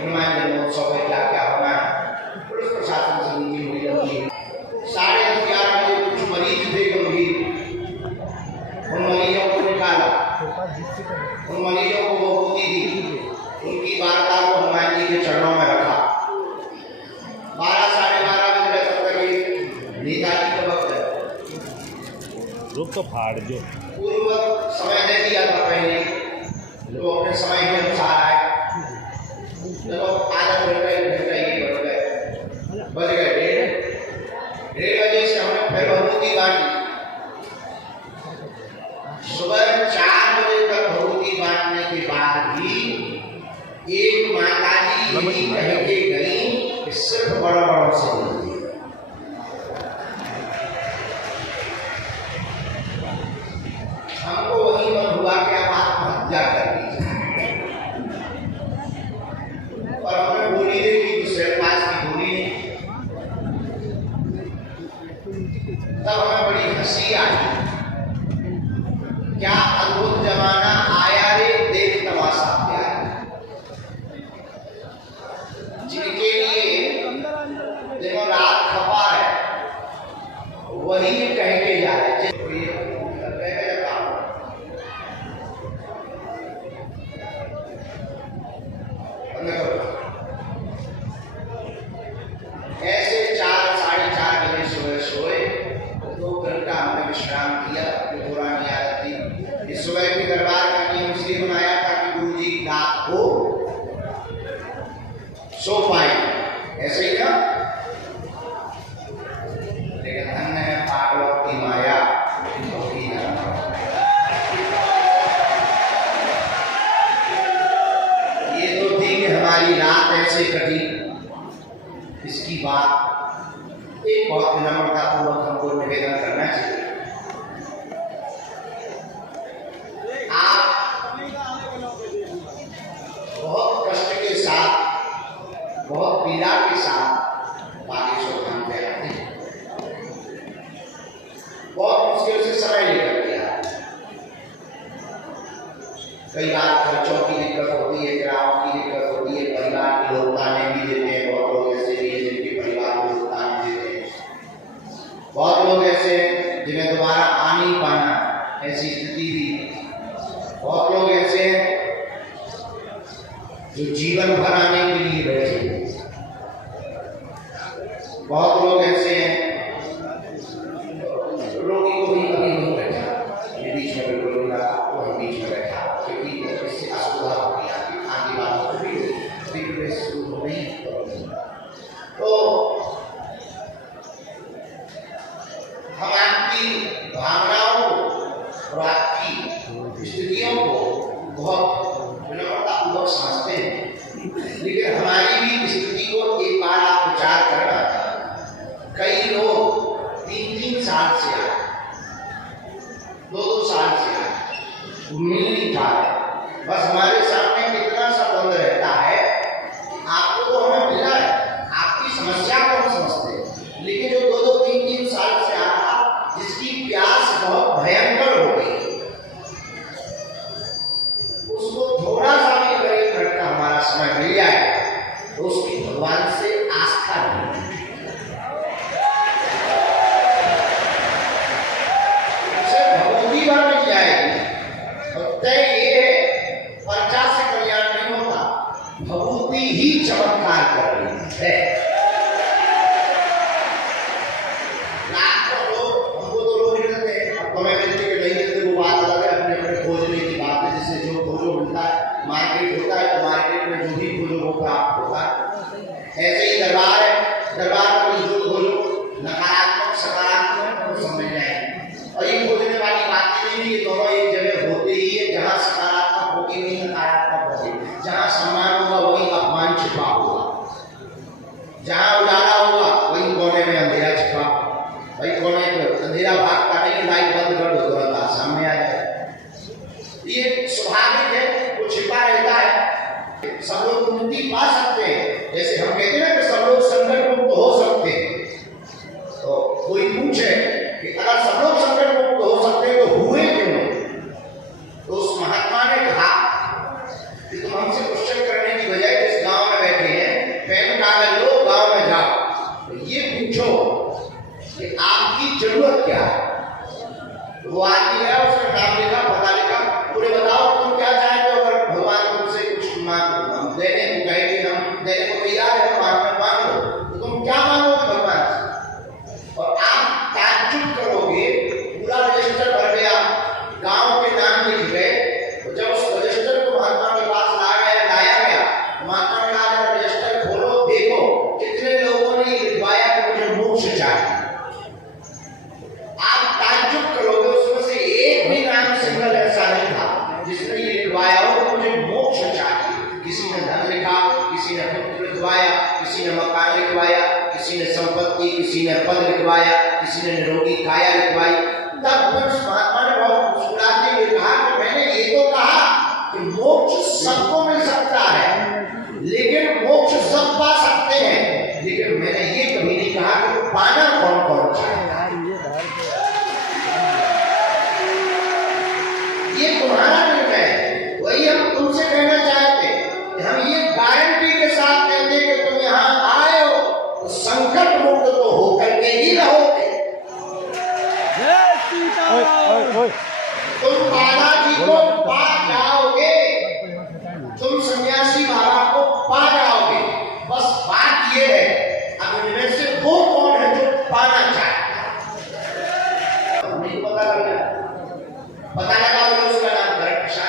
हनुमान जन्मोत्सव में क्या क्या होना है। पुलिस प्रशासन से मीटिंग हुई होगी। 11:30 बजे कुछ मरीज थे गंभीर, उन मरीजों को निकाला, उन मरीजों को विभूति दी, उनकी वार्ता को हनुमान जी के चरणों में रखा। 12 साढ़े 12 बजे तक करीब नेताजी का वक्त है, रुक तो फाड़ जो पूर्व समय दे दिया था पहले, तो अपने समय के अनुसार आए। चलो आधा घंटा ये बज गए 1:30 बजे से हमने फिर विभूति बांटी। सुबह 4 बजे तक विभूति बांटने के बाद भी एक माताजी कह के गई कि सिर्फ बड़ा बड़ा से बोलती है। हमको वही मन हुआ कि आप आत्महत्या कर लीजिए, और हमें गोली दे दी, दूसरे पास की गोली नहीं। तब हमें बड़ी हंसी आई, क्या अद्भुत जमाना आया रे, देख तमाशा क्या है। जिनके लिए दिनों रात खपा है वही कह के जा रहे हैं। ऐसे 4 साढ़े 4 बजे सुबह सोए, 2 घंटा हमने विश्राम किया। पुरानी आदत थी, इस सुबह के दरबार का नियम इसलिए बनाया था कि गुरु जी रात को सो पाए, ऐसे ही ना। लेकिन धन्य है भागवत की माया, ये तो थी कि हमारी रात ऐसे कटी। इसकी बात एक बहुत विनम्रतापूर्वक हमको निवेदन करना चाहिए। आप बहुत कष्ट के साथ, बहुत पीड़ा के साथ बागेश्वर धाम पे आते हैं, बहुत मुश्किल से समय लेकर के आते हैं। कई बार खर्चों की दिक्कत होती है, किराओं की दिक्कत होती है, परिवार के लोग ताने भी देते हैं। बहुत लोग ऐसे भी हैं जिनके परिवार के लोग ताने देते हैं, बहुत लोग ऐसे हैं जिन्हें दोबारा आ नहीं पाना, ऐसी स्थिति भी। बहुत लोग ऐसे हैं जो जीवन भर आने के लिए बैठे हैं। बहुत लोग ऐसे हैं, रोगी को भी कभी नहीं बैठा, ये बीच में बिल्कुल नहीं लगा, वो बीच में बैठा, क्योंकि इससे असुविधा हो गया, आगे बात हो गई, शुरू हो गई। तो हम आपकी भावनाओं को और आपकी स्थितियों को बहुत विनम्रतापूर्वक समझते हैं, लेकिन हमारी भी स्थिति को एक बार आप विचार करना। कई लोग 3-3 साल से आए, 2-2 साल से आए, मिल नहीं पा रहे। बस हमारे सामने इतना सा बंद रहता है, आपको तो हमें मिला है, आपकी समस्या को हम समझते हैं, लेकिन जो 2-2, 3-3 साल से आ रहा, जिसकी प्यास बहुत भयंकर हो गई, उसको थोड़ा सा भी करीब करके हमारा समय मिल जाए तो उसकी भगवान से आस्था नहीं, उसे भगवती बार मिल जाएगी। और तय ये है, पर्चा से कल्याण नहीं होता, भगवती ही चमत्कार कर रही है। लाखों लोग हमको तो लोग मिलते हैं, अब तुम्हें मिलते कि नहीं मिलते वो बात अलग है, अपने अपने खोजने की बात है। जिससे जो खोजो मिलता है, मार्केट होता है तो मार्केट में जो भी खोजो वो प्राप्त होता है। ऐसे ही दरबार है, दरबार में जो खोजो नकारात्मक सकारात्मक तो समझ जाएंगे। और ये खोजने वाली बात नहीं है, ये दोनों एक जगह होते ही है, जहाँ सकारात्मक होती नहीं नकारात्मक होती, जहाँ सम्मान होगा वही अपमान छिपा होगा, जहाँ उजाला होगा वही कोने में अंधेरा छिपा। भाई कोने में अंधेरा भागता नहीं, लाइट बंद कर दो तुरंत सामने आ जाए, ये स्वाभाविक है, वो छिपा रहता है। सब लोग उन्नति पा सकते हैं, जैसे हम कहते हैं ना कि सब लोग संकट मुक्त हो सकते हैं। तो कोई पूछे कि अगर सब लोग संकट मुक्त हो सकते हैं तो हुए क्यों नहीं? तो उस महात्मा ने कहा कि तुम हमसे क्वेश्चन करने की बजाय जिस गांव में बैठे किसी ने पुत्र लिखवाया, किसी ने मकान लिखवाया, किसी ने संपत्ति, किसी ने पद लिखवाया, किसी ने निरोगी काया लिखवाई। तब उस महात्मा ने बहुत मुस्कुराते हुए कहा कि मैंने ये तो कहा कि मोक्ष सबको मिल सकता है, लेकिन मोक्ष सब पा सकते हैं, लेकिन मैंने ये कभी नहीं कहा कि पाना कौन कौन चाहेगा। ये तुम्हारा निर्णय है। वही हम तुमसे कहना चाहते कि हम ये गारंटी के साथ कहते कि तुम यहाँ आए हो तो संकट मुक्त तो होकर के ही रहोगे। तुम बालाजी को पा जाओगे, तुम सन्यासी बाबा को पा जाओगे। बस बात ये है अब इनमें से वो कौन है जो पाना चाहता है। नहीं पता लगा तो उसका नाम भरत प्रसाद।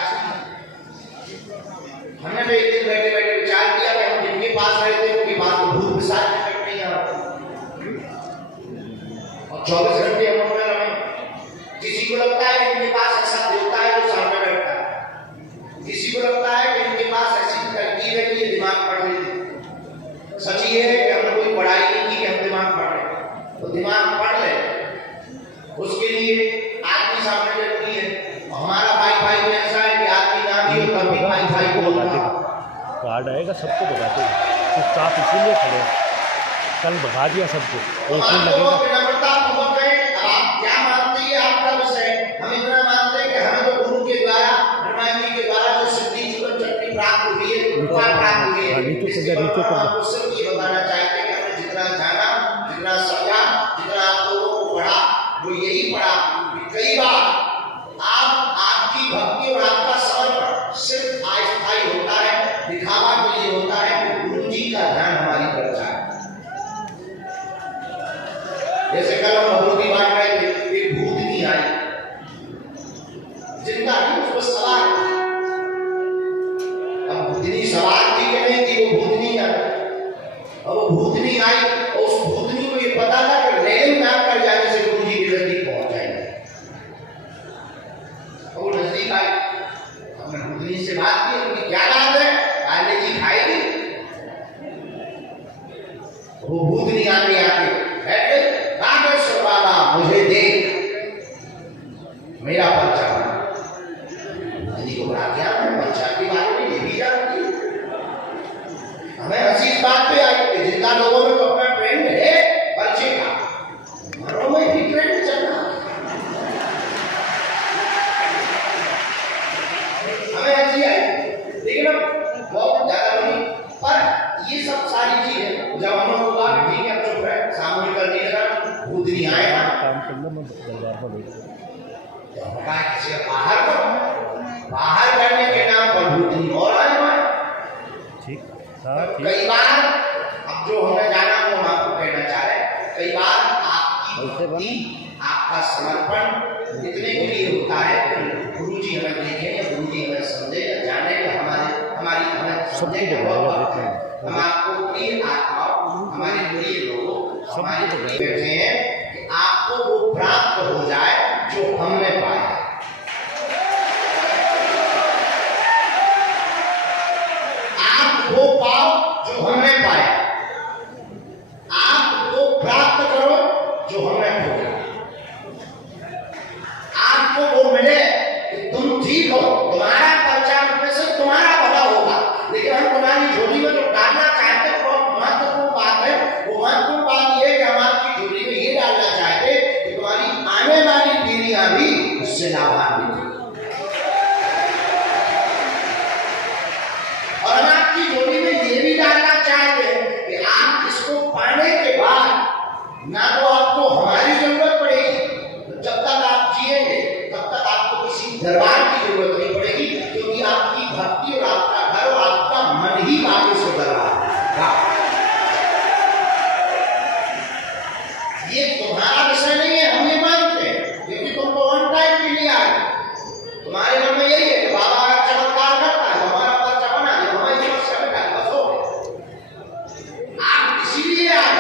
हमने तो एक दिन बैठे बैठे विचार किया कि हम जिनके पास रहते उनके पास तो भूत पिशाच निकट नहीं आते और 24 घंटे हम उनमें रहे। किसी को लगता है कि इनके पास ऐसा देवता है जो सामने बैठता है, किसी को लगता है कि इनके पास ऐसी तरकीब है कि ये दिमाग पढ़ लेते। सच ये है कि हमने कोई पढ़ाई नहीं की कि हम दिमाग पढ़ रहे, तो दिमाग पढ़ ले उसके लिए आदमी सामने जरूरी है। हमारा वाईफाई में ऐसा है कि आदमी ना भी हो तब भी वाईफाई को बताते कार्ड आएगा सबको बताते तो स्टाफ इसीलिए खड़े कल भगा दिया सबको एक दिन लगेगा। आप क्या मानते हैं आपका विषय? हम इतना मानते हैं कि हमें तो गुरु के द्वारा हनुमान जी के द्वारा जो सिद्धि जीवन शक्ति प्राप्त हुई है, कृपा प्राप्त हुई है, आपको सिर्फ ये बताना चाहते हैं कि हमने जितना जाना, जितना समझा, जितना आप लोगों को पढ़ा वो यही पढ़ा कि कई बार आपकी भक्ति और आपका समर्पण सिर्फ अस्थायी होता है, दिखावा के लिए होता है। गुरु जी का ध्यान हमारी तरफ जाए। जैसे कल हम भगवती बांट रहे थे, एक भूतनी आई, जिंदा नहीं उसको सवार। अब भूतनी सवार थी कि नहीं थी, वो भूतनी आई। अब वो भूतनी आई और उस भूतनी को ये पता था कि रेल में कर जाने से गुरु जी के नजदीक पहुंच जाएंगे। वो नजदीक आई, हमने भूतनी से बात की, उनकी क्या बात है, काले जी खाएगी। वो भूतनी आगे आके बैठ गई, नागेश्वर बाबा मुझे देख, मेरा पर्चा बना। भूतनी को बड़ा क्या है, पर्चा के बारे में ये भी जानती है। हमें हंसी इस बात पे आई कि जिंदा लोगों में तो अपना ट्रेंड है पर्चे का, मरों में भी ट्रेंड चल रहा है। हमें हंसी आई, लेकिन अब बहुत ज्यादा नहीं। पर ये सब सारी चीजें जब हम लोग कहा ठीक है चुप है, सामने कर दिया ना, भूतनी आएगा काम करना मैं बाजार में ले तो कहा किसी बाहर करो, बाहर करने के नाम पर भूतनी और आए हुए। ठीक कई बार अब जो हमें जाना वो हम आपको कहना चाह रहे हैं, कई बार आपकी भक्ति, आपका समर्पण इतने के लिए होता है कि गुरु जी हमें देखें या गुरु जी हमें समझे या जाने या हमारी हमें समझे। हम आपको प्रिय आत्माओं, हमारे प्रिय लोगों, हमारे प्रिय बैठे हैं कि आपको वो प्राप्त हो जाए जो हमने पाया। आप वो पाओ जो हमने पाया, आप वो प्राप्त करो जो हमने खोजा। आपको वो मिले कि तुम ठीक हो, तुम्हारा पर्चा में से तुम्हारा भला होगा, लेकिन हम तुम्हारी झोली में जो डालना चाहते हैं बहुत महत्वपूर्ण बात है। वो महत्वपूर्ण बात यह है कि हम आपकी झोली में ये डालना चाहते हैं कि तुम्हारी आने वाली पीढ़ियां भी उससे लाभान्वित हो। और हम आपकी झोली में ये भी डालना चाहते हैं कि आप इसको पाने के बाद ना तो आपको हमारी जरूरत पड़ेगी, जब तक आप जिएंगे तब तक आपको किसी दरबार की जरूरत नहीं पड़ेगी, क्योंकि आपकी भक्ति और आपका घर और आपका मन ही आगे से दरबार है। ये तुम्हारा विषय नहीं है, हम ये मानते हैं, क्योंकि तुम तो वन टाइम के लिए आए। तुम्हारे मन में यही है कि बाबा अगर चमत्कार करता है तो हमारा पर्चा बना दे, हमारी समस्या मिटा दे, बस हो गया। आप इसीलिए आए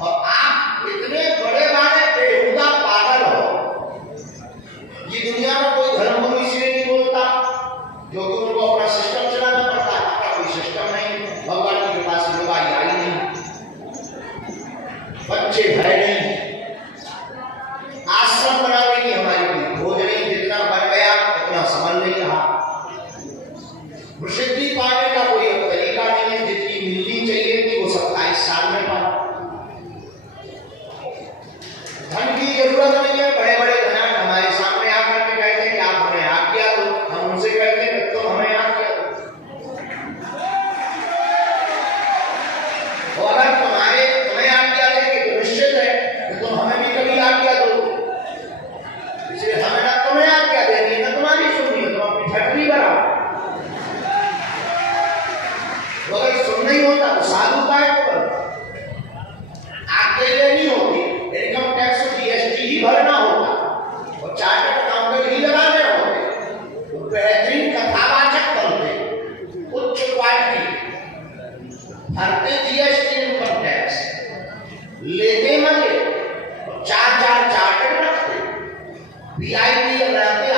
और आप इतने बड़े बड़े बेहुदा पागल हो। ये दुनिया में कोई धर्मगुरु इसलिए नहीं बोलता क्योंकि उनको अपना सिस्टम चलाना पड़ता है, आपका कोई सिस्टम नहीं। बच्चे है नहीं, आश्रम बनाने की हमारी कोई खोज नहीं, जितना बन गया उतना समझ नहीं रहा। प्रसिद्धि पाने का कोई अब तरीका नहीं है, जितनी मिलनी चाहिए थी वो 27 साल में पाया। धन की जरूरत नहीं है, बड़े बड़े धनाढ्य हमारे सामने आकर के कहते हैं कि आप हमें आज्ञा दो, हम उनसे कहते हैं कि तुम हमें आज्ञा दो। और अगर तुम्हें आज्ञा देंगे तो निश्चित है कि तुम हमें भी कभी आज्ञा दो, इसलिए हमें ना तुम्हें आज्ञा देनी है ना तुम्हारी सुननी है, तुम अपनी ठटरी बनाओ। अगर सुन नहीं होता तो साधु का आज्ञा लेनी होती, इनकम टैक्स जीएसटी ही भरना होता और चार्टर्ड अकाउंटेंट ही लगाने होते, तो बेहतरीन कथावाचक बनते, उच्च क्वालिटी भरते जीएसटी इनकम टैक्स लेते मजे और चार चार्टर्ड रखते, वीआईपी बनाते